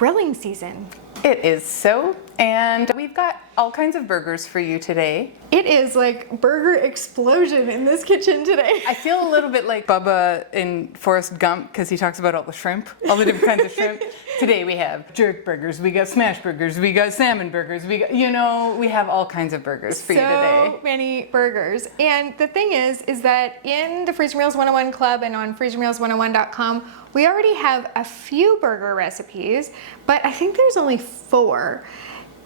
grilling season. It is so, and we've got all kinds of burgers for you today. It is like burger explosion in this kitchen today. I feel a little bit like Bubba in Forrest Gump because he talks about all the shrimp, all the different kinds of shrimp. Today we have jerk burgers, we got smash burgers, we got salmon burgers, we got, we have all kinds of burgers for you today. So many burgers. And the thing is that in the Freezer Meals 101 Club and on freezermeals101.com, we already have a few burger recipes, but I think there's only 4.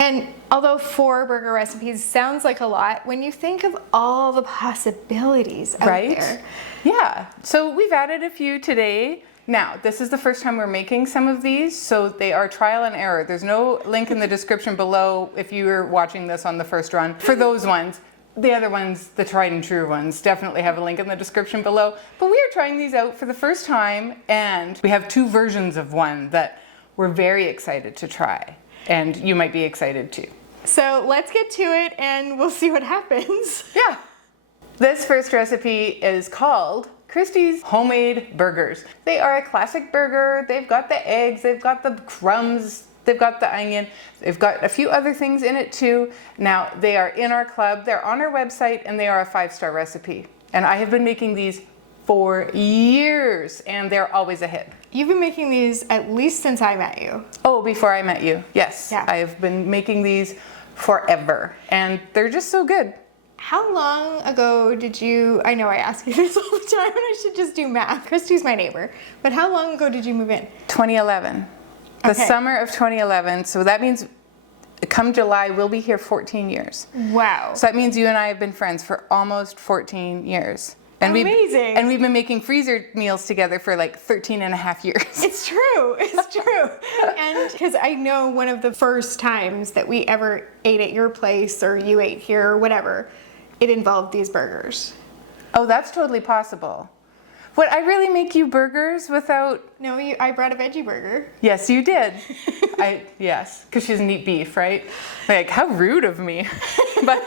And although 4 burger recipes sounds like a lot, when you think of all the possibilities out there. Yeah, so we've added a few today. Now, this is the first time we're making some of these, so they are trial and error. There's no link in the description below if you were watching this on the first run for those ones. The other ones, the tried and true ones, definitely have a link in the description below. But we are trying these out for the first time, and we have 2 versions of one that we're very excited to try. And you might be excited too. So let's get to it and we'll see what happens. Yeah. This first recipe is called Christie's Homemade Burgers. They are a classic burger. They've got the eggs, they've got the crumbs, they've got the onion, they've got a few other things in it too. Now, they are in our club, they're on our website, and they are a 5-star recipe. And I have been making these for years, and they're always a hit. You've been making these at least since I met you. Oh, before I met you, yes. Yeah. I've been making these forever, and they're just so good. How long ago did you, I know I ask you this all the time, and I should just do math. Christie's my neighbor, but how long ago did you move in? 2011. The Okay. summer of 2011, so that means come July, we'll be here 14 years. Wow. So that means you and I have been friends for almost 14 years. And Amazing. We've been making freezer meals together for like 13 and a half years. It's true, it's true. And because I know one of the first times that we ever ate at your place or you ate here or whatever, it involved these burgers. Oh, that's totally possible. Would I really make you burgers without... No, I brought a veggie burger. Yes, you did. Yes, because she doesn't eat beef, right? Like, how rude of me. But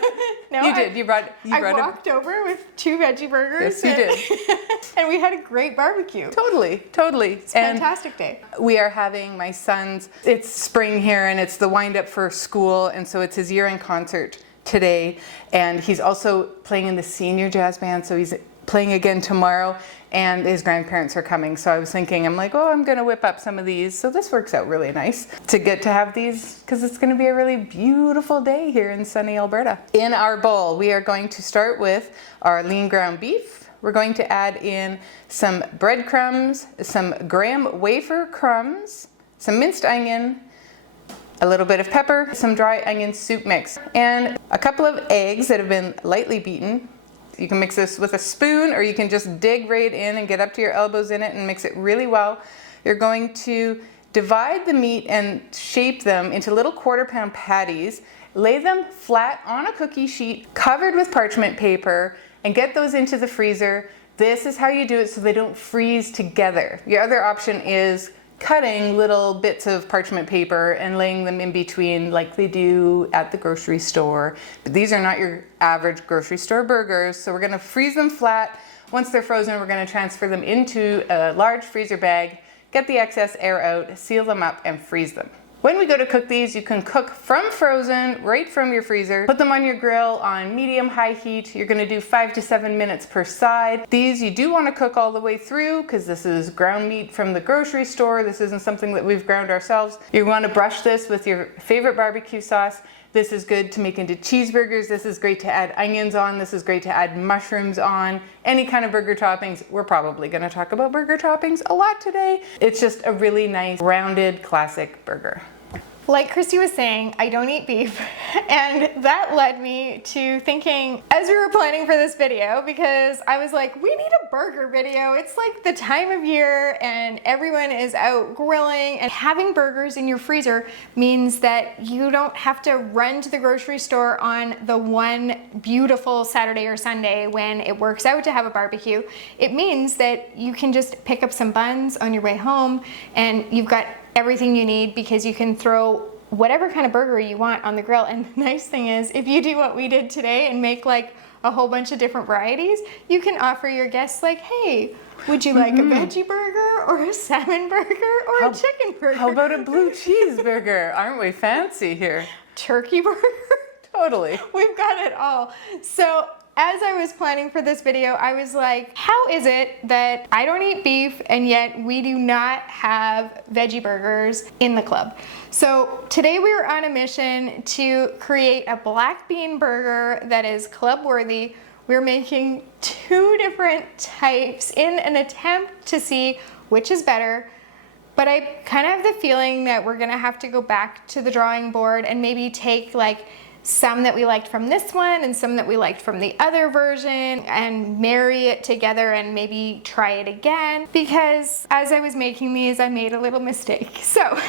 No, you did. You brought I walked over with 2 veggie burgers. Yes, you did. And we had a great barbecue. Totally. It's a fantastic day. We are having my son's, it's spring here and it's the wind up for school, and so it's his year-end concert today, and he's also playing in the senior jazz band, so he's playing again tomorrow, and his grandparents are coming. So I was thinking, I'm like, oh, I'm gonna whip up some of these. So this works out really nice to get to have these, because it's gonna be a really beautiful day here in sunny Alberta. In our bowl, we are going to start with our lean ground beef. We're going to add in some breadcrumbs, some graham wafer crumbs, some minced onion, a little bit of pepper, some dry onion soup mix, and a couple of eggs that have been lightly beaten. You can mix this with a spoon, or you can just dig right in and get up to your elbows in it and mix it really well. You're going to divide the meat and shape them into little 1/4 pound patties, lay them flat on a cookie sheet covered with parchment paper, and get those into the freezer. This is how you do it so they don't freeze together. Your other option is cutting little bits of parchment paper and laying them in between like they do at the grocery store. But these are not your average grocery store burgers, so we're gonna freeze them flat. Once they're frozen, we're gonna transfer them into a large freezer bag, get the excess air out, seal them up, and freeze them. When we go to cook these, you can cook from frozen, right from your freezer. Put them on your grill on medium-high heat. You're gonna do 5 to 7 minutes per side. These you do wanna cook all the way through, because this is ground meat from the grocery store. This isn't something that we've ground ourselves. You wanna brush this with your favorite barbecue sauce. This is good to make into cheeseburgers. This is great to add onions on. This is great to add mushrooms on. Any kind of burger toppings. We're probably gonna talk about burger toppings a lot today. It's just a really nice, rounded, classic burger. Like Christy was saying, I don't eat beef, and that led me to thinking as we were planning for this video, because I was like, we need a burger video. It's like the time of year and everyone is out grilling, and having burgers in your freezer means that you don't have to run to the grocery store on the one beautiful Saturday or Sunday when it works out to have a barbecue. It means that you can just pick up some buns on your way home and you've got everything you need, because you can throw whatever kind of burger you want on the grill. And the nice thing is, if you do what we did today and make like a whole bunch of different varieties, you can offer your guests like, hey, would you like a veggie burger or a salmon burger or a chicken burger? How about a blue cheeseburger? Aren't we fancy here? Turkey burger? Totally. We've got it all. So as I was planning for this video, I was like, how is it that I don't eat beef and yet we do not have veggie burgers in the club? So today we were on a mission to create a black bean burger that is club worthy. We're making 2 different types in an attempt to see which is better. But I kind of have the feeling that we're gonna have to go back to the drawing board and maybe take like some that we liked from this one and some that we liked from the other version and marry it together and maybe try it again. Because as I was making these, I made a little mistake. So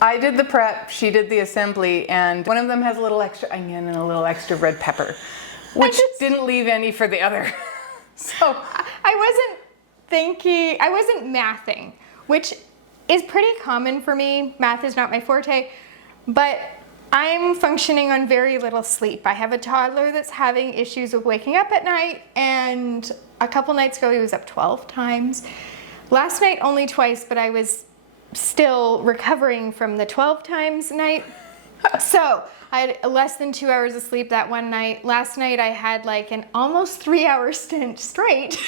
I did the prep, she did the assembly, and one of them has a little extra onion and a little extra red pepper, which didn't leave any for the other. So I wasn't mathing, which is pretty common for me. Math is not my forte, but I'm functioning on very little sleep. I have a toddler that's having issues with waking up at night, and a couple nights ago he was up 12 times. Last night only twice, but I was still recovering from the 12 times night. So I had less than 2 hours of sleep that one night. Last night I had like an almost 3-hour stint straight.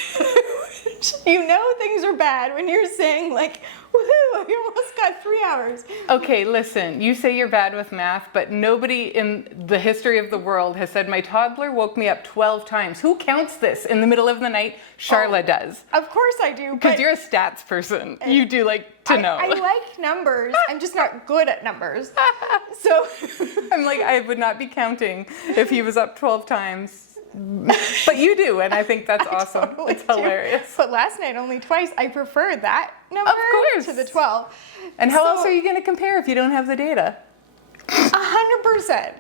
You know things are bad when you're saying like, woohoo, I almost got 3 hours. okay, listen, you say you're bad with math, but nobody in the history of the world has said my toddler woke me up 12 times. Who counts this in the middle of the night? Charla does. Of course I do. Because you're a stats person. You do like to know. I like numbers. I'm just not good at numbers. So I'm like, I would not be counting if he was up 12 times. But you do, and I think that's awesome. Totally it's do. hilarious. But last night only twice. I prefer that number course. to the 12. And how else are you going to compare if you don't have the data? 100%.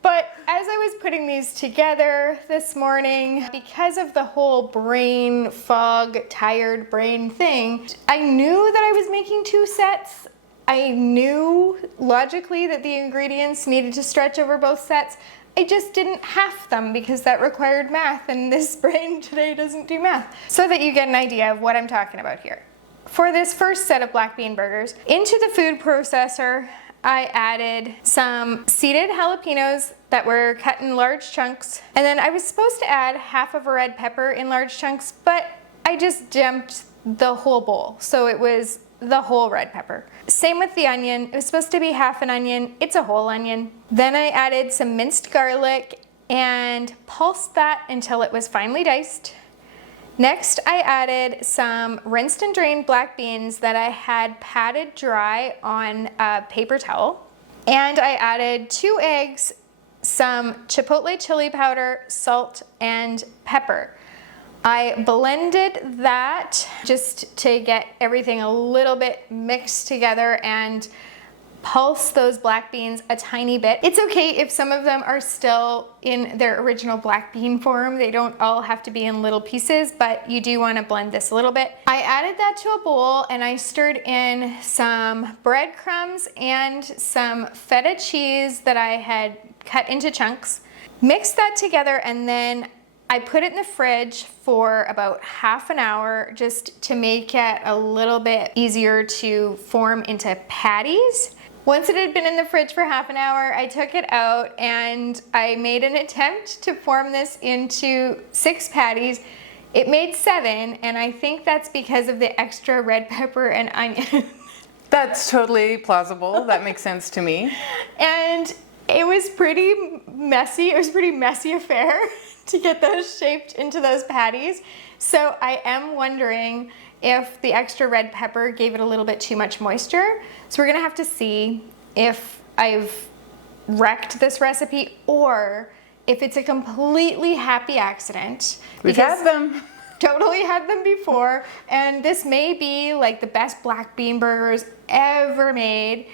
But as I was putting these together this morning, because of the whole brain fog, tired brain thing, I knew that I was making 2 sets. I knew logically that the ingredients needed to stretch over both sets. I just didn't have them because that required math, and this brain today doesn't do math. So that you get an idea of what I'm talking about here. For this first set of black bean burgers, into the food processor, I added some seeded jalapenos that were cut in large chunks. And then I was supposed to add half of a red pepper in large chunks, but I just dumped the whole bowl. So it was the whole red pepper. Same with the onion. It was supposed to be half an onion. It's a whole onion. Then I added some minced garlic and pulsed that until it was finely diced. Next, I added some rinsed and drained black beans that I had patted dry on a paper towel. And I added 2 eggs, some chipotle chili powder, salt, and pepper. I blended that just to get everything a little bit mixed together and pulse those black beans a tiny bit. It's okay if some of them are still in their original black bean form. They don't all have to be in little pieces, but you do want to blend this a little bit. I added that to a bowl and I stirred in some breadcrumbs and some feta cheese that I had cut into chunks. Mixed that together, and then I put it in the fridge for about half an hour just to make it a little bit easier to form into patties. Once it had been in the fridge for half an hour, I took it out and I made an attempt to form this into 6 patties. It made 7, and I think that's because of the extra red pepper and onion. That's totally plausible. That makes sense to me. And it was pretty messy. It was a pretty messy affair to get those shaped into those patties. So I am wondering if the extra red pepper gave it a little bit too much moisture. So we're gonna have to see if I've wrecked this recipe or if it's a completely happy accident. We've had them. Totally had them before, and this may be like the best black bean burgers ever made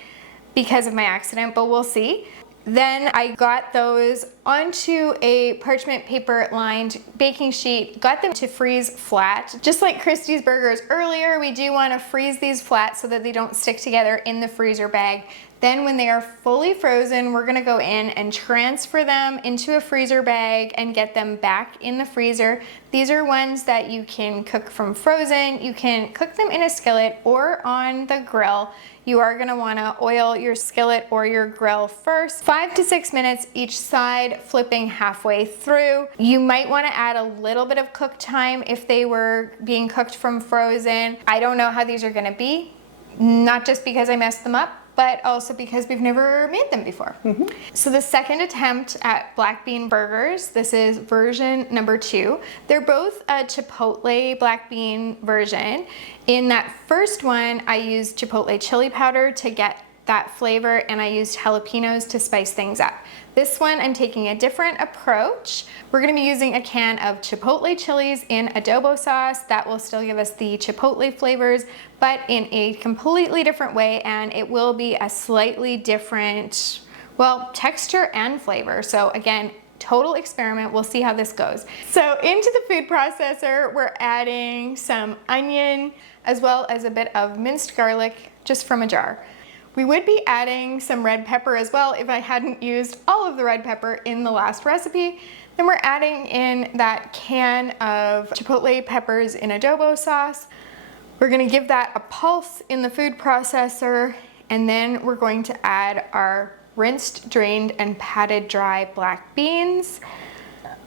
because of my accident, but we'll see. Then I got those onto a parchment paper lined baking sheet, got them to freeze flat. Just like Christie's burgers earlier, we do want to freeze these flat so that they don't stick together in the freezer bag. Then when they are fully frozen, we're gonna go in and transfer them into a freezer bag and get them back in the freezer. These are ones that you can cook from frozen. You can cook them in a skillet or on the grill. You are gonna wanna oil your skillet or your grill first. 5 to 6 minutes each side, flipping halfway through. You might wanna add a little bit of cook time if they were being cooked from frozen. I don't know how these are gonna be, not just because I messed them up, but also because we've never made them before. So the second attempt at black bean burgers, this is version number 2. They're both a Chipotle black bean version. In that first one, I used Chipotle chili powder to get that flavor, and I used jalapenos to spice things up. This one, I'm taking a different approach. We're gonna be using a can of Chipotle chilies in adobo sauce. That will still give us the Chipotle flavors, but in a completely different way, and it will be a slightly different, well, texture and flavor. So again, total experiment. We'll see how this goes. So into the food processor, we're adding some onion as well as a bit of minced garlic just from a jar. We would be adding some red pepper as well if I hadn't used all of the red pepper in the last recipe. Then we're adding in that can of Chipotle peppers in adobo sauce. We're gonna give that a pulse in the food processor, and then we're going to add our rinsed, drained, and patted dry black beans,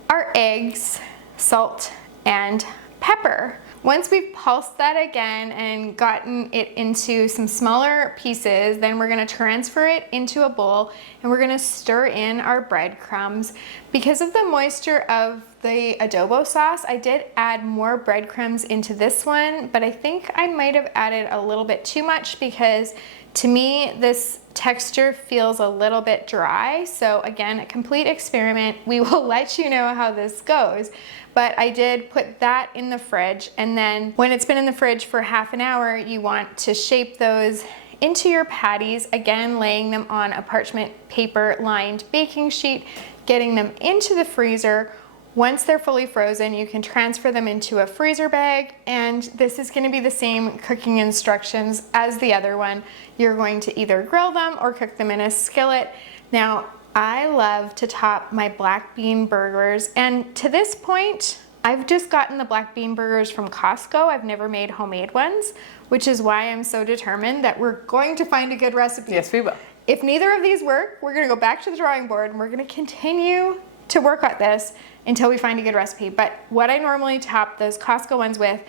our eggs, salt, and pepper. Once we've pulsed that again and gotten it into some smaller pieces, then we're gonna transfer it into a bowl and we're gonna stir in our breadcrumbs. Because of the moisture of the adobo sauce, I did add more breadcrumbs into this one, but I think I might have added a little bit too much because to me, this texture feels a little bit dry. So again, a complete experiment. We will let you know how this goes. But I did put that in the fridge, and then when it's been in the fridge for half an hour, you want to shape those into your patties, again laying them on a parchment paper lined baking sheet, getting them into the freezer. Once they're fully frozen, you can transfer them into a freezer bag, and this is going to be the same cooking instructions as the other one. You're going to either grill them or cook them in a skillet. Now, I love to top my black bean burgers, and to this point, I've just gotten the black bean burgers from Costco. I've never made homemade ones, which is why I'm so determined that we're going to find a good recipe. Yes, we will. If neither of these work, we're gonna go back to the drawing board and we're gonna continue to work at this until we find a good recipe. But what I normally top those Costco ones with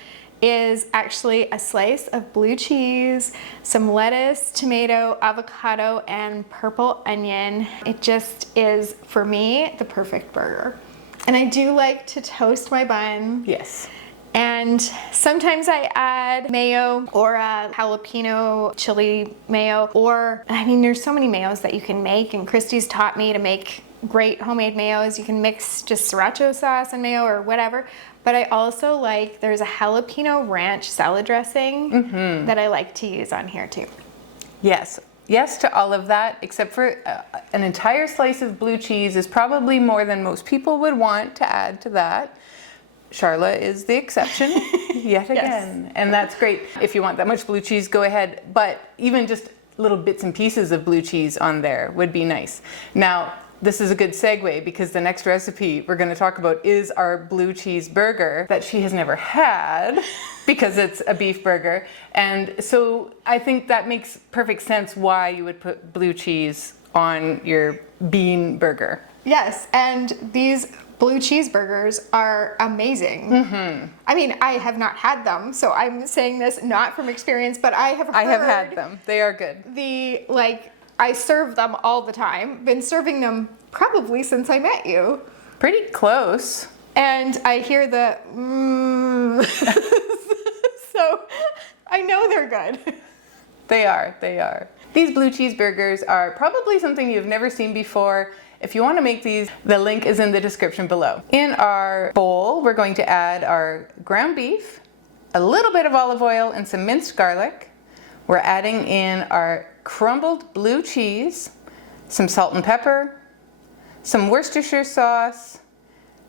is actually a slice of blue cheese, some lettuce, tomato, avocado, and purple onion. It just is, for me, the perfect burger. And I do like to toast my bun. Yes. And sometimes I add mayo or a jalapeno chili mayo, or, I mean, there's so many mayos that you can make, and Christie's taught me to make great homemade mayos. You can mix just sriracha sauce and mayo or whatever. But I also like, there's a jalapeno ranch salad dressing that I like to use on here too. Yes. Yes to all of that, except for an entire slice of blue cheese is probably more than most people would want to add to that. Charla is the exception yet again. Yes. And that's great. If you want that much blue cheese, go ahead. But even just little bits and pieces of blue cheese on there would be nice. Now, this is a good segue because the next recipe we're going to talk about is our blue cheese burger that she has never had because it's a beef burger. And so I think that makes perfect sense why you would put blue cheese on your bean burger. Yes, and these blue cheeseburgers are amazing. I mean, I have not had them, so I'm saying this not from experience, but I have had them. They are good. I serve them all the time. Been serving them probably since I met you. Pretty close. And I hear the so I know they're good. They are. These blue cheeseburgers are probably something you've never seen before. If you want to make these, the link is in the description below. In our bowl, we're going to add our ground beef, a little bit of olive oil, and some minced garlic. We're adding in our crumbled blue cheese, some salt and pepper, some Worcestershire sauce,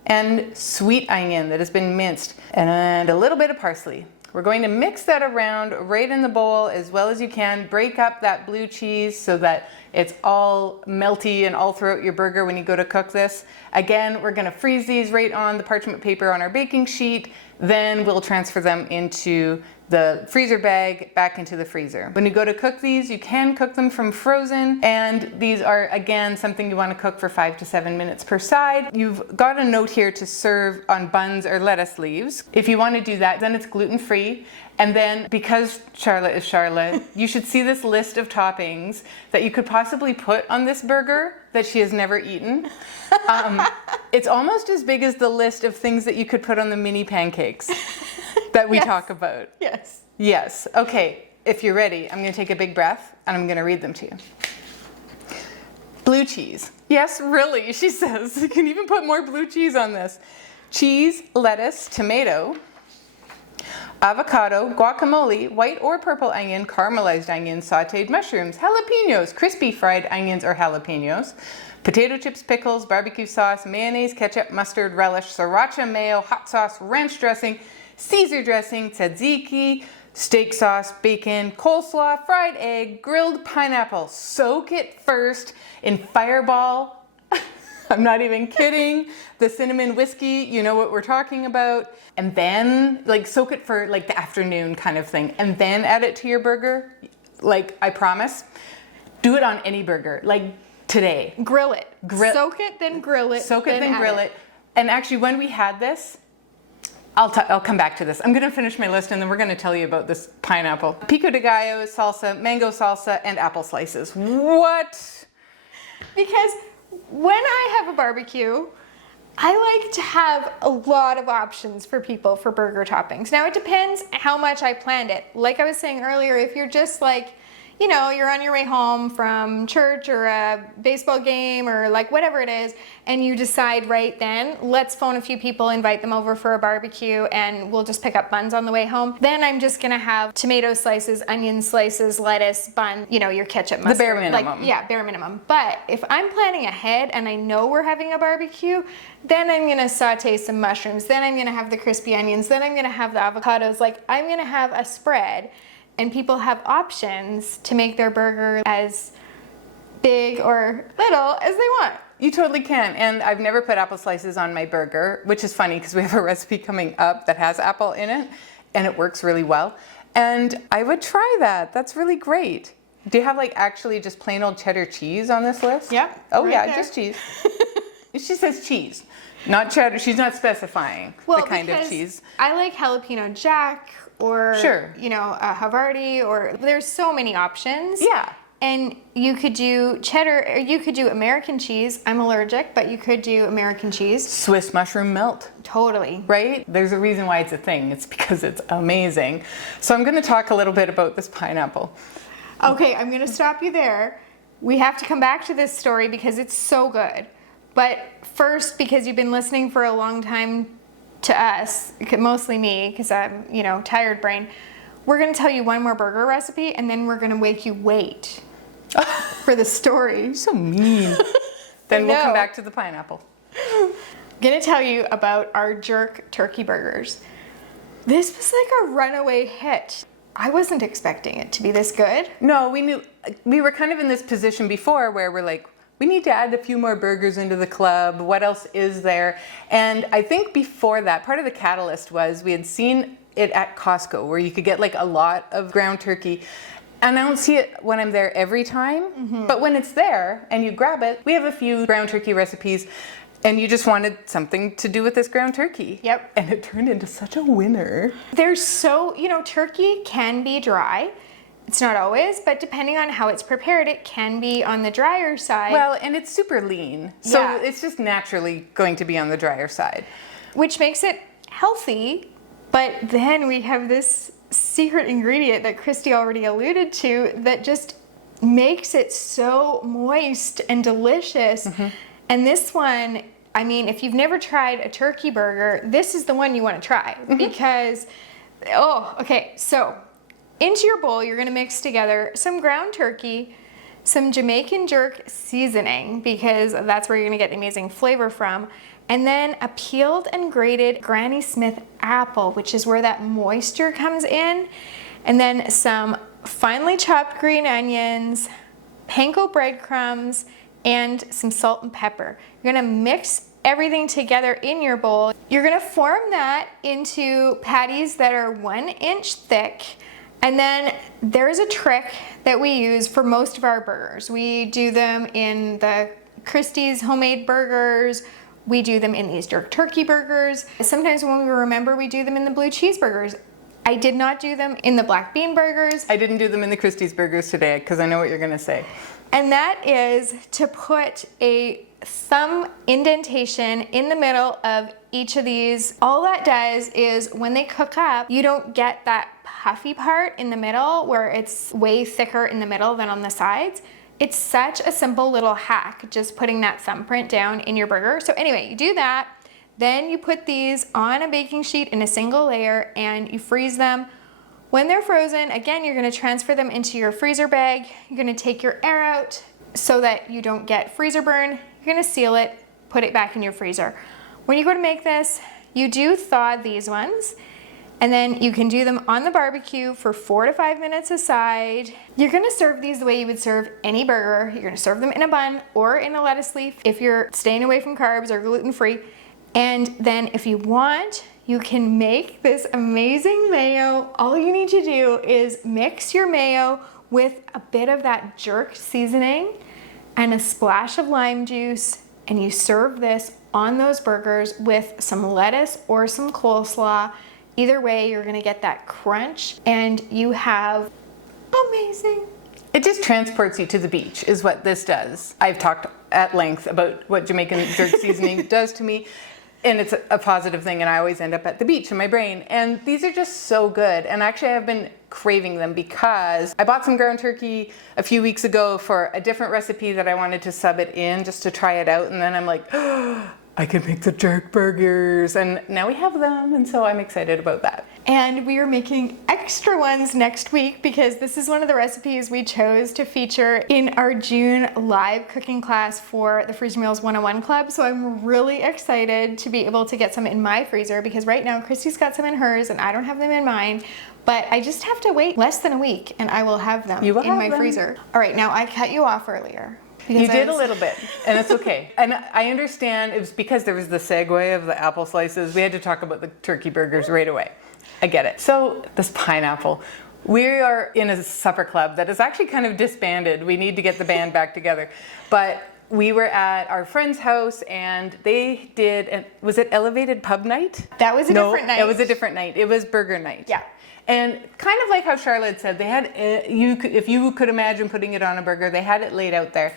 and sweet onion that has been minced, and a little bit of parsley. We're going to mix that around right in the bowl as well as you can. Break up that blue cheese so that it's all melty and all throughout your burger when you go to cook this. Again, we're gonna freeze these right on the parchment paper on our baking sheet. Then we'll transfer them into the freezer bag back into the freezer. When you go to cook these, you can cook them from frozen, and these are, again, something you want to cook for 5 to 7 minutes per side. You've got a note here to serve on buns or lettuce leaves. If you want to do that, then it's gluten-free. And then, because Charlotte is Charlotte, you should see this list of toppings that you could possibly put on this burger that she has never eaten. It's almost as big as the list of things that you could put on the mini pancakes that we talk about. Yes. Yes. Okay, if you're ready, I'm going to take a big breath and I'm going to read them to you. Blue cheese. Yes, really, she says. You can even put more blue cheese on this. Cheese, lettuce, tomato, avocado, guacamole, white or purple onion, caramelized onions, sauteed mushrooms, jalapenos, crispy fried onions or jalapenos, potato chips, pickles, barbecue sauce, mayonnaise, ketchup, mustard, relish, sriracha mayo, hot sauce, ranch dressing, Caesar dressing, tzatziki, steak sauce, bacon, coleslaw, fried egg, grilled pineapple. Soak it first in Fireball. I'm not even kidding. The cinnamon whiskey, you know what we're talking about. And then, like, soak it for like the afternoon kind of thing. And then add it to your burger. Like, I promise. Do it on any burger. Like, today. Grill it. Soak it, then grill it. Soak it, then grill it. And actually, when we had this, I'll come back to this. I'm gonna finish my list and then we're gonna tell you about this pineapple. Pico de gallo, salsa, mango salsa, and apple slices. What? Because when I have a barbecue, I like to have a lot of options for people for burger toppings. Now it depends how much I planned it. Like I was saying earlier, if you're just like, you know, you're on your way home from church or a baseball game or like whatever it is, and you decide right then, let's phone a few people, invite them over for a barbecue, and we'll just pick up buns on the way home. Then I'm just gonna have tomato slices, onion slices, lettuce, bun, you know, your ketchup, mustard. The bare minimum. Like, yeah, bare minimum. But if I'm planning ahead and I know we're having a barbecue, then I'm gonna saute some mushrooms, then I'm gonna have the crispy onions, then I'm gonna have the avocados. Like, I'm gonna have a spread. And people have options to make their burger as big or little as they want. You totally can. And I've never put apple slices on my burger, which is funny because we have a recipe coming up that has apple in it and it works really well. And I would try that. That's really great. Do you have like actually just plain old cheddar cheese on this list? Yeah. Oh right yeah, there. Just cheese. She says cheese, not cheddar. She's not specifying the kind of cheese. I like jalapeno jack or, sure, you know, Havarti, or there's so many options. Yeah. And you could do cheddar, or you could do American cheese. I'm allergic, but you could do American cheese. Swiss mushroom melt. Totally. Right? There's a reason why it's a thing. It's because it's amazing. So I'm going to talk a little bit about this pineapple. Okay, I'm going to stop you there. We have to come back to this story because it's so good. But first, because you've been listening for a long time to us, mostly me, because I'm, you know, tired brain, we're going to tell you one more burger recipe and then we're going to make you wait for the story. You're so mean. Then we'll come back to the pineapple. I'm going to tell you about our jerk turkey burgers. This was like a runaway hit. I wasn't expecting it to be this good. No, we were kind of in this position before where we're like, we need to add a few more burgers into the club. What else is there? And I think before that, part of the catalyst was we had seen it at Costco where you could get like a lot of ground turkey. And I don't see it when I'm there every time, but when it's there and you grab it, we have a few ground turkey recipes and you just wanted something to do with this ground turkey. Yep. And it turned into such a winner. They're so, you know, turkey can be dry. It's not always, but depending on how it's prepared, it can be on the drier side. Well, and it's super lean, so Yeah. it's just naturally going to be on the drier side. Which makes it healthy, but then we have this secret ingredient that Christie already alluded to that just makes it so moist and delicious. And this one, I mean, if you've never tried a turkey burger, this is the one you want to try because, oh, okay, so into your bowl, you're going to mix together some ground turkey, some Jamaican jerk seasoning, because that's where you're going to get the amazing flavor from, and then a peeled and grated Granny Smith apple, which is where that moisture comes in, and then some finely chopped green onions, panko breadcrumbs, and some salt and pepper. You're gonna mix everything together in your bowl. You're gonna form that into patties that are 1 inch thick. And then there's a trick that we use for most of our burgers. We do them in the Christie's homemade burgers. We do them in these jerk turkey burgers. Sometimes when we remember, we do them in the blue cheeseburgers. I did not do them in the black bean burgers. I didn't do them in the Christie's burgers today because I know what you're gonna say. And that is to put a thumb indentation in the middle of each of these. All that does is when they cook up, you don't get that puffy part in the middle where it's way thicker in the middle than on the sides. It's such a simple little hack, just putting that thumbprint down in your burger. So anyway, you do that, then you put these on a baking sheet in a single layer and you freeze them. When they're frozen, again, you're gonna transfer them into your freezer bag. You're gonna take your air out so that you don't get freezer burn. You're gonna seal it, put it back in your freezer. When you go to make this, you do thaw these ones, and then you can do them on the barbecue for 4 to 5 minutes aside. You're gonna serve these the way you would serve any burger. You're gonna serve them in a bun or in a lettuce leaf if you're staying away from carbs or gluten-free. And then if you want, you can make this amazing mayo. All you need to do is mix your mayo with a bit of that jerk seasoning and a splash of lime juice, and you serve this on those burgers with some lettuce or some coleslaw. Either way, you're gonna get that crunch and you have amazing. It just transports you to the beach is what this does. I've talked at length about what Jamaican jerk seasoning does to me. And it's a positive thing, and I always end up at the beach in my brain. And these are just so good. And actually, I've been craving them because I bought some ground turkey a few weeks ago for a different recipe that I wanted to sub it in just to try it out. And then I'm like, oh, I can make the jerk burgers. And now we have them, and so I'm excited about that. And we are making extra ones next week because this is one of the recipes we chose to feature in our June live cooking class for the Freezer Meals 101 Club. So I'm really excited to be able to get some in my freezer because right now Christie's got some in hers and I don't have them in mine. But I just have to wait less than a week and I will have them in my freezer. All right, now I cut you off earlier. You did a little bit, and it's okay. And I understand it was because there was the segue of the apple slices. We had to talk about the turkey burgers right away. I get it. So this pineapple, we are in a supper club that is actually kind of disbanded. We need to get the band back together. But we were at our friend's house and they did, was it elevated pub night? That was a different night. It was a different night. It was burger night. Yeah. And kind of like how Charlotte said, they had, if you could imagine putting it on a burger, they had it laid out there.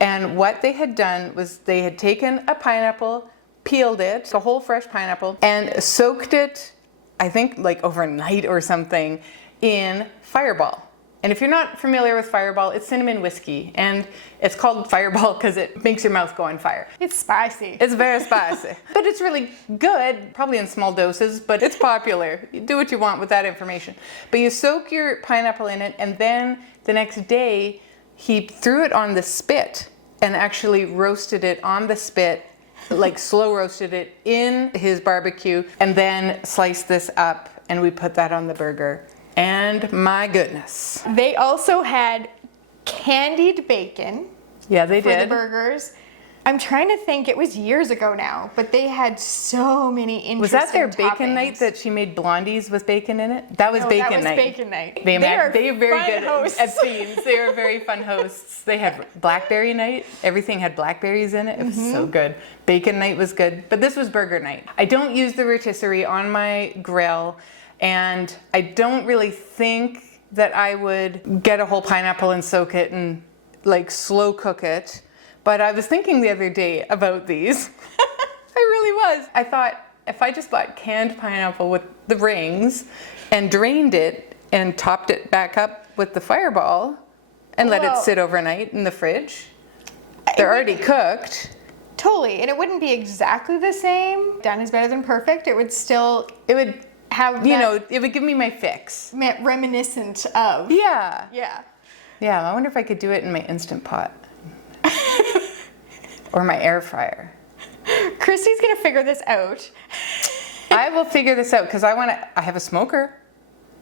And what they had done was they had taken a pineapple, peeled it, a whole fresh pineapple, and soaked it, I think like overnight or something, in Fireball. And if you're not familiar with Fireball, it's cinnamon whiskey. And it's called Fireball because it makes your mouth go on fire. It's spicy. It's very spicy. But it's really good, probably in small doses, but it's popular. You do what you want with that information. But you soak your pineapple in it, and then the next day, he threw it on the spit and actually roasted it on the spit, like slow roasted it in his barbecue, and then sliced this up, and we put that on the burger. And my goodness. They also had candied bacon. Yeah, they for did. The burgers. I'm trying to think, it was years ago now, but they had so many interesting Was that their toppings. bacon night that she made blondies with bacon in it? That was bacon night. Bacon night. They are very fun good hosts. at themes. They were very fun hosts. They had blackberry night. Everything had blackberries in it. It was so good. Bacon night was good, but this was burger night. I don't use the rotisserie on my grill, and I don't really think that I would get a whole pineapple and soak it and like slow cook it. But I was thinking the other day about these. I really was. I thought if I just bought canned pineapple with the rings and drained it and topped it back up with the Fireball and let it sit overnight in the fridge, they're already cooked. Totally, and it wouldn't be exactly the same. Done is better than perfect. It would still have, it would give me my fix. Reminiscent of. Yeah. Yeah. Yeah, I wonder if I could do it in my Instant Pot. Or my air fryer. Christie's gonna figure this out. I will figure this out because I have a smoker.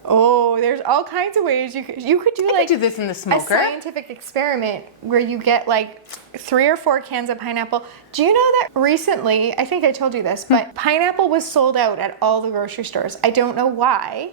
Oh, there's all kinds of ways you could do I could do this in the a smoker. scientific experiment where you get like 3 or 4 cans of pineapple. Do you know that recently, I think I told you this, but pineapple was sold out at all the grocery stores. I don't know why.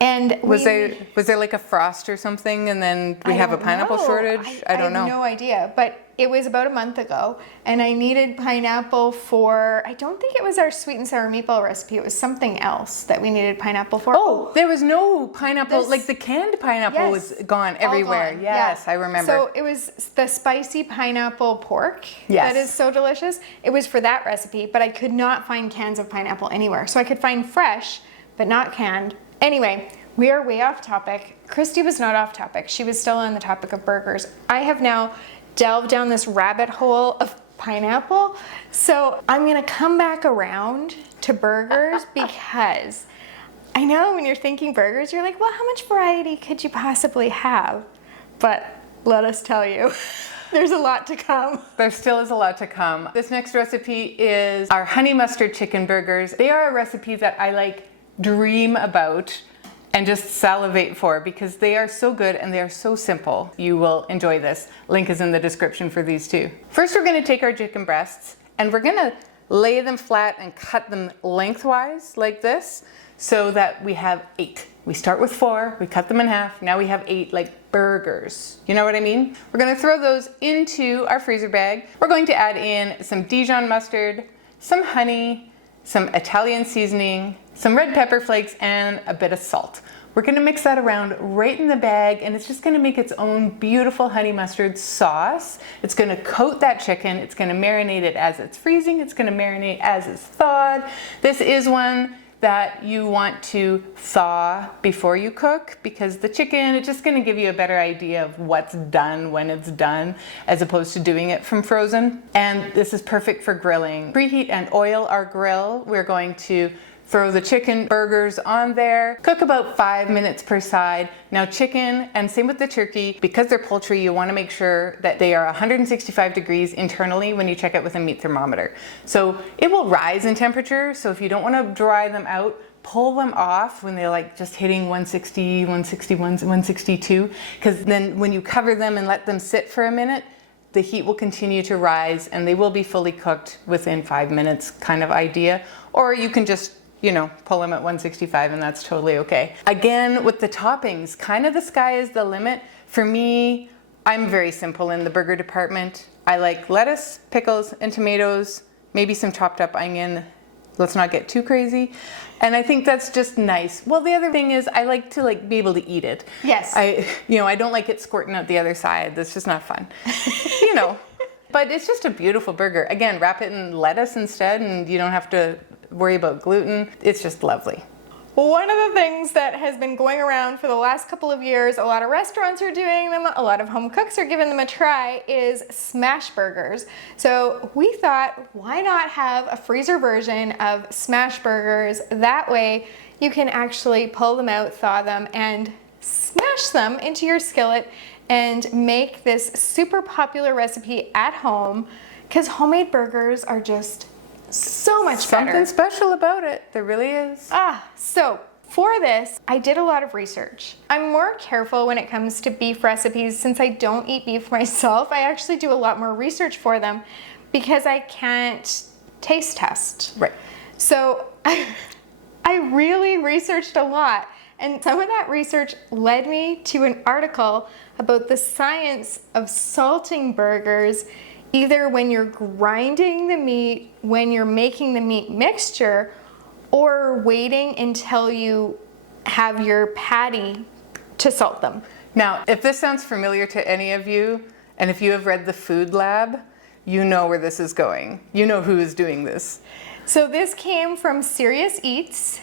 And Was there like a frost or something, and then we have a pineapple shortage? I don't know. I have no idea, but it was about a month ago, and I needed pineapple for, I don't think it was our sweet and sour meatball recipe. It was something else that we needed pineapple for. Oh, there was no pineapple, like the canned pineapple was gone everywhere. Gone. Yes, Yeah. I remember. So it was the spicy pineapple pork Yes. that is so delicious. It was for that recipe, but I could not find cans of pineapple anywhere. So I could find fresh, but not canned. Anyway, we are way off topic. Christie was not off topic. She was still on the topic of burgers. I have now delved down this rabbit hole of pineapple. So I'm gonna come back around to burgers because I know when you're thinking burgers, you're like, well, how much variety could you possibly have? But let us tell you, there's a lot to come. There still is a lot to come. This next recipe is our honey mustard chicken burgers. They are a recipe that I dream about and just salivate for because they are so good and they are so simple. You will enjoy this. Link is in the description for these too. First, we're gonna take our chicken breasts and we're gonna lay them flat and cut them lengthwise like this so that we have 8. We start with 4, we cut them in half, now we have 8 like burgers. You know what I mean? We're gonna throw those into our freezer bag. We're going to add in some Dijon mustard, some honey, some Italian seasoning, some red pepper flakes, and a bit of salt. We're gonna mix that around right in the bag, and it's just gonna make its own beautiful honey mustard sauce. It's gonna coat that chicken, it's gonna marinate it as it's freezing, it's gonna marinate as it's thawed. This is one that you want to thaw before you cook because the chicken, it's just gonna give you a better idea of what's done when it's done as opposed to doing it from frozen. And this is perfect for grilling. Preheat and oil our grill. We're going to throw the chicken burgers on there, cook about 5 minutes per side. Now chicken, and same with the turkey, because they're poultry, you wanna make sure that they are 165 degrees internally when you check it with a meat thermometer. So it will rise in temperature, so if you don't wanna dry them out, pull them off when they're just hitting 160, 161, 162, because then when you cover them and let them sit for a minute, the heat will continue to rise and they will be fully cooked within 5 minutes kind of idea. Or you can just pull them at 165 and that's totally okay. Again, with the toppings, kind of the sky is the limit. For me, I'm very simple in the burger department. I like lettuce, pickles, and tomatoes, maybe some chopped up onion. Let's not get too crazy. And I think that's just nice. Well, the other thing is I like to be able to eat it. Yes. I don't like it squirting out the other side. That's just not fun. But it's just a beautiful burger. Again, wrap it in lettuce instead and you don't have to worry about gluten. It's just lovely. One of the things that has been going around for the last couple of years, a lot of restaurants are doing them, a lot of home cooks are giving them a try, is smash burgers. So we thought, why not have a freezer version of smash burgers? That way you can actually pull them out, thaw them, and smash them into your skillet and make this super popular recipe at home because homemade burgers are just so much better. Something special about it. There really is. So for this, I did a lot of research. I'm more careful when it comes to beef recipes since I don't eat beef myself. I actually do a lot more research for them because I can't taste test. Right. So I really researched a lot. And some of that research led me to an article about the science of salting burgers, either when you're grinding the meat, when you're making the meat mixture, or waiting until you have your patty to salt them. Now, if this sounds familiar to any of you, and if you have read the Food Lab, you know where this is going. You know who is doing this. So this came from Serious Eats,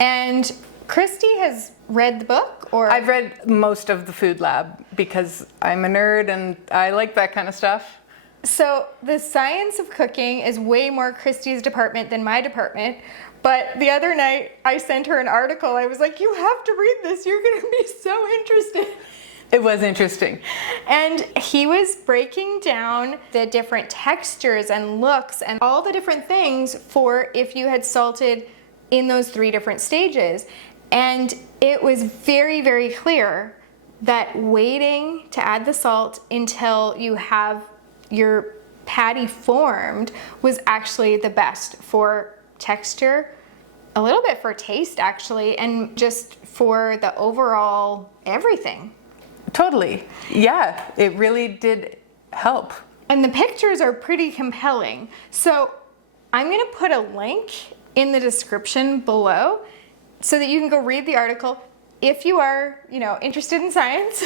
and Christie has read the book, or? I've read most of the Food Lab because I'm a nerd and I like that kind of stuff. So the science of cooking is way more Christie's department than my department. But the other night I sent her an article. I was like, you have to read this. You're going to be so interested. It was interesting. And he was breaking down the different textures and looks and all the different things for if you had salted in those 3 different stages. And it was very, very clear that waiting to add the salt until you have your patty formed was actually the best for texture, a little bit for taste actually, and just for the overall everything. Totally. Yeah, it really did help. And the pictures are pretty compelling. So I'm going to put a link in the description below so that you can go read the article if you are, interested in science.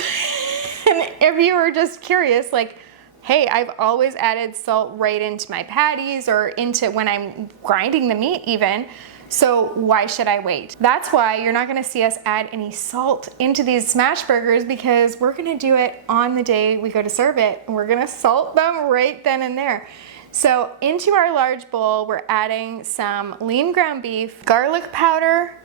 And if you are just curious, like, hey, I've always added salt right into my patties or into when I'm grinding the meat even. So why should I wait? That's why you're not gonna see us add any salt into these smash burgers, because we're gonna do it on the day we go to serve it, and we're gonna salt them right then and there. So into our large bowl, we're adding some lean ground beef, garlic powder,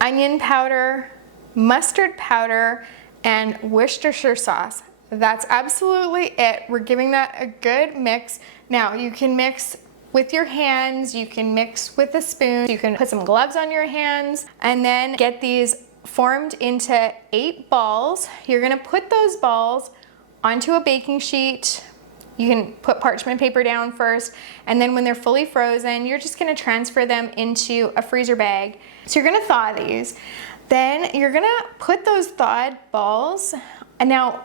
onion powder, mustard powder, and Worcestershire sauce. That's absolutely it. We're giving that a good mix. Now you can mix with your hands, you can mix with a spoon, you can put some gloves on your hands, and then get these formed into 8 balls. You're gonna put those balls onto a baking sheet. You can put parchment paper down first, and then when they're fully frozen, you're just gonna transfer them into a freezer bag. So you're gonna thaw these. Then you're gonna put those thawed balls, and now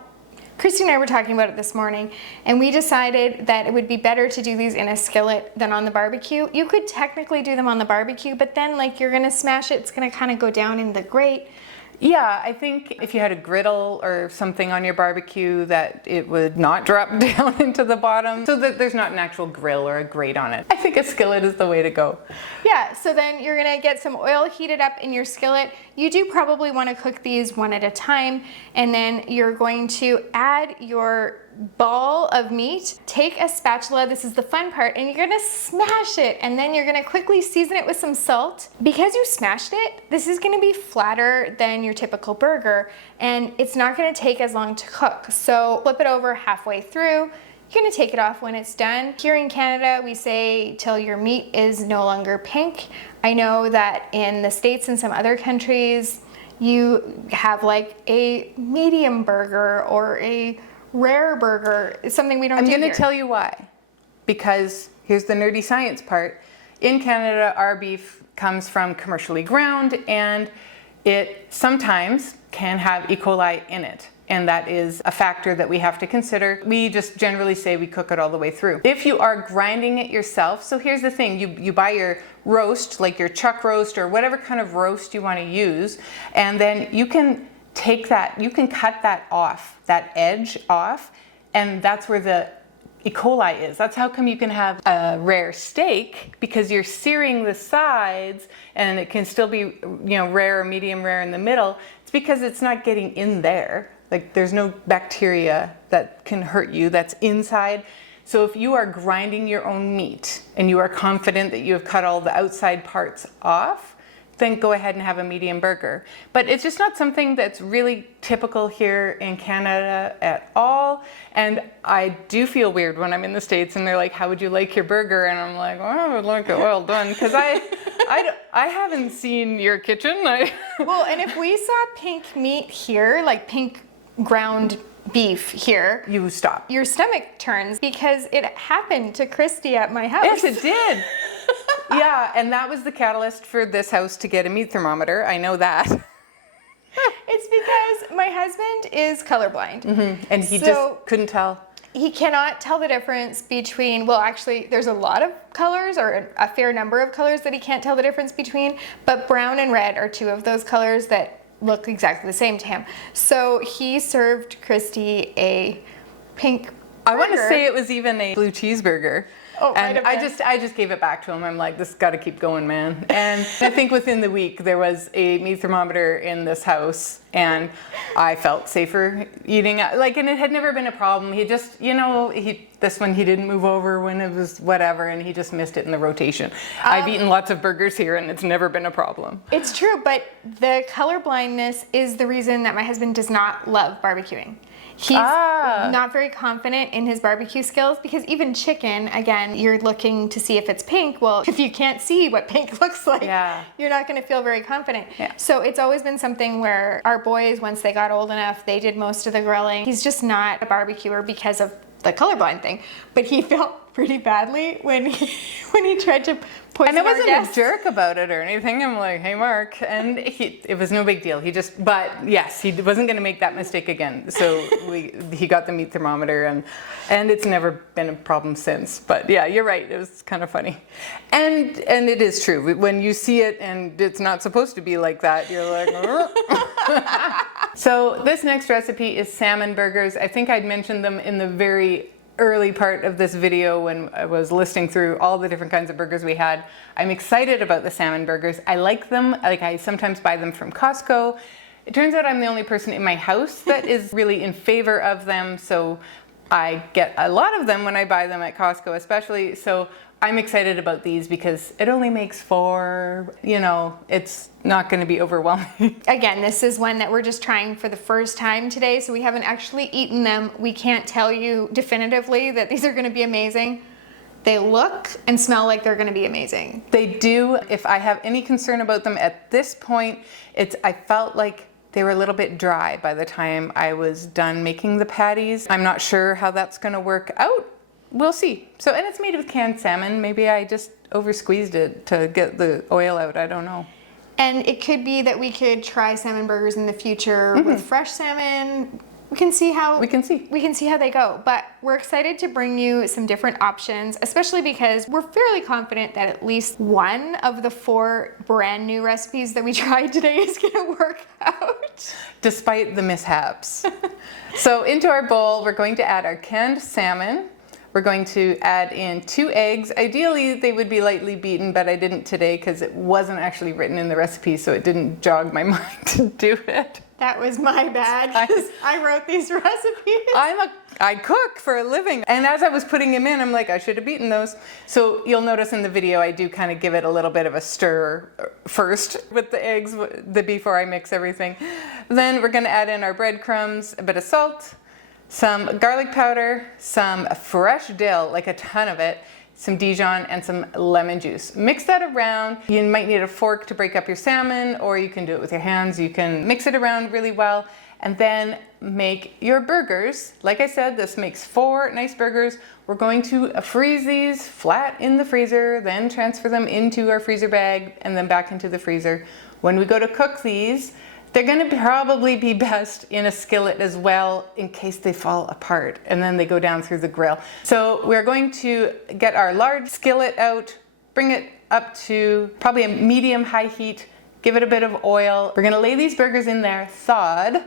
Christy and I were talking about it this morning, and we decided that it would be better to do these in a skillet than on the barbecue. You could technically do them on the barbecue, but then you're gonna smash it, it's gonna kind of go down in the grate. Yeah, I think if you had a griddle or something on your barbecue, that it would not drop down into the bottom, so that there's not an actual grill or a grate on it. I think a skillet is the way to go. Yeah, so then you're gonna get some oil heated up in your skillet. You do probably wanna cook these one at a time, and then you're going to add your ball of meat. Take a spatula, this is the fun part, and you're gonna smash it, and then you're gonna quickly season it with some salt. Because you smashed it, this is gonna be flatter than your typical burger, and it's not gonna take as long to cook. So flip it over halfway through. You're gonna take it off when it's done. Here in Canada, we say till your meat is no longer pink. I know that in the States and some other countries, you have a medium burger or a rare burger. It's something we don't do here. I'm going to tell you why. Because here's the nerdy science part. In Canada, our beef comes from commercially ground, and it sometimes can have E. coli in it. And that is a factor that we have to consider. We just generally say we cook it all the way through. If you are grinding it yourself, so here's the thing, you buy your roast, like your chuck roast or whatever kind of roast you want to use, and then you can take that, you can cut that off, that edge off, and that's where the E. coli is. That's how come you can have a rare steak, because you're searing the sides and it can still be, rare or medium rare in the middle. It's because it's not getting in there. There's no bacteria that can hurt you that's inside. So if you are grinding your own meat and you are confident that you have cut all the outside parts off, then go ahead and have a medium burger. But it's just not something that's really typical here in Canada at all. And I do feel weird when I'm in the States and they're like, how would you like your burger? And I'm like, well, I would like it well done. Because I haven't seen your kitchen. Well, and if we saw pink meat here, like pink ground beef here, you stop. Your stomach turns, because it happened to Christy at my house. Yes, it did. Yeah, and that was the catalyst for this house to get a meat thermometer. I know that. It's because my husband is colorblind. Mm-hmm. And he just couldn't tell. He cannot tell the difference between, well, actually, there's a lot of colors, or a fair number of colors that he can't tell the difference between, but brown and red are 2 of those colors that look exactly the same to him. So he served Christy a pink burger. I want to say it was even a blue cheeseburger. Oh, might and have been. I just gave it back to him. I'm like, this got to keep going, man. And I think within the week there was a meat thermometer in this house, and I felt safer eating it. Like, and it had never been a problem. He just, this one he didn't move over when it was whatever, and he just missed it in the rotation. I've eaten lots of burgers here, and it's never been a problem. It's true, but the color blindness is the reason that my husband does not love barbecuing. He's not very confident in his barbecue skills because even chicken, again, you're looking to see if it's pink. Well, if you can't see what pink looks like, you're not going to feel very confident. Yeah. So it's always been something where our boys, once they got old enough, they did most of the grilling. He's just not a barbecuer because of the colorblind thing, but he felt pretty badly when he tried to poison And I our wasn't guests. a jerk about it or anything. I'm like, hey, Mark. And it was no big deal. But yes, he wasn't going to make that mistake again. So he got the meat thermometer, and it's never been a problem since. But yeah, you're right. It was kind of funny. And it is true. When you see it and it's not supposed to be like that, you're like, So this next recipe is salmon burgers. I think I'd mentioned them in the very early part of this video when I was listing through all the different kinds of burgers we had. I'm excited about the salmon burgers. I like them. Like, I sometimes buy them from Costco. It turns out I'm the only person in my house that is really in favor of them, so I get a lot of them when I buy them at Costco especially. So I'm excited about these because it only makes 4, it's not going to be overwhelming. Again, this is one that we're just trying for the first time today, so we haven't actually eaten them. We can't tell you definitively that these are going to be amazing. They look and smell like they're going to be amazing. They do. If I have any concern about them at this point, I felt like they were a little bit dry by the time I was done making the patties. I'm not sure how that's going to work out. We'll see. So, and it's made with canned salmon. Maybe I just over squeezed it to get the oil out. I don't know. And it could be that we could try salmon burgers in the future with fresh salmon. We can see how they go. But we're excited to bring you some different options, especially because we're fairly confident that at least one of the 4 brand new recipes that we tried today is going to work out. Despite the mishaps. So into our bowl, we're going to add our canned salmon. We're going to add in 2 eggs. Ideally, they would be lightly beaten, but I didn't today because it wasn't actually written in the recipe, so it didn't jog my mind to do it. That was my bad. I wrote these recipes. I cook for a living. And as I was putting them in, I'm like, I should have beaten those. So you'll notice in the video, I do kind of give it a little bit of a stir first with the eggs before I mix everything. Then we're going to add in our breadcrumbs, a bit of salt, some garlic powder, some fresh dill, like a ton of it, some Dijon, and some lemon juice. Mix that around. You might need a fork to break up your salmon, or you can do it with your hands. You can mix it around really well, and then make your burgers. Like I said, this makes 4 nice burgers. We're going to freeze these flat in the freezer, then transfer them into our freezer bag, and then back into the freezer. When we go to cook these, they're going to probably be best in a skillet as well in case they fall apart and then they go down through the grill. So we're going to get our large skillet out, bring it up to probably a medium-high heat, give it a bit of oil. We're going to lay these burgers in there thawed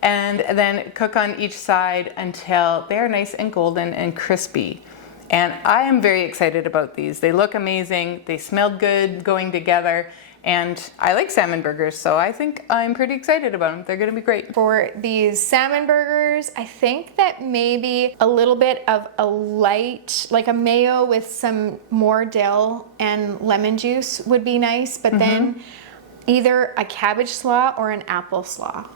and then cook on each side until they're nice and golden and crispy. And I am very excited about these. They look amazing. They smell good going together. And I like salmon burgers, so I think I'm pretty excited about them. They're going to be great. For these salmon burgers, I think that maybe a little bit of a light, like a mayo with some more dill and lemon juice would be nice, but then either a cabbage slaw or an apple slaw.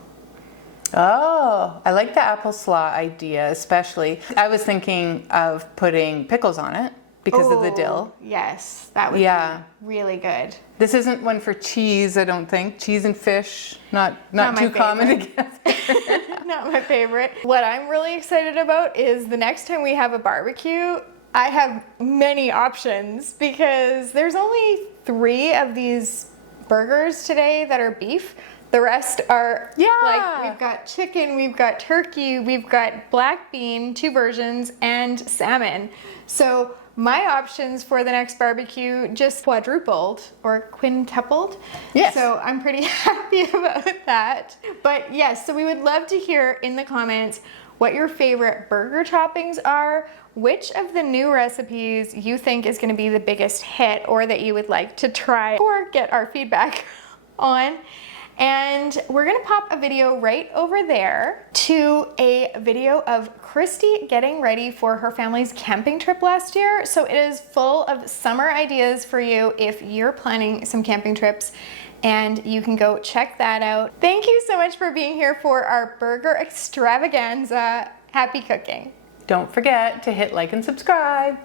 Oh, I like the apple slaw idea, especially. I was thinking of putting pickles on it because of the dill. Yes, that would be really good. This isn't one for cheese, I don't think. Cheese and fish, not too common together. Not my favorite. What I'm really excited about is the next time we have a barbecue, I have many options because there's only 3 of these burgers today that are beef. The rest are like, we've got chicken, we've got turkey, we've got black bean, 2 versions, and salmon. So my options for the next barbecue just quadrupled or quintupled. Yes. So I'm pretty happy about that. But yes, so we would love to hear in the comments what your favorite burger toppings are, which of the new recipes you think is going to be the biggest hit or that you would like to try or get our feedback on. And we're gonna pop a video right over there to a video of Christie getting ready for her family's camping trip last year. So it is full of summer ideas for you if you're planning some camping trips, and you can go check that out. Thank you so much for being here for our burger extravaganza. Happy cooking. Don't forget to hit like and subscribe.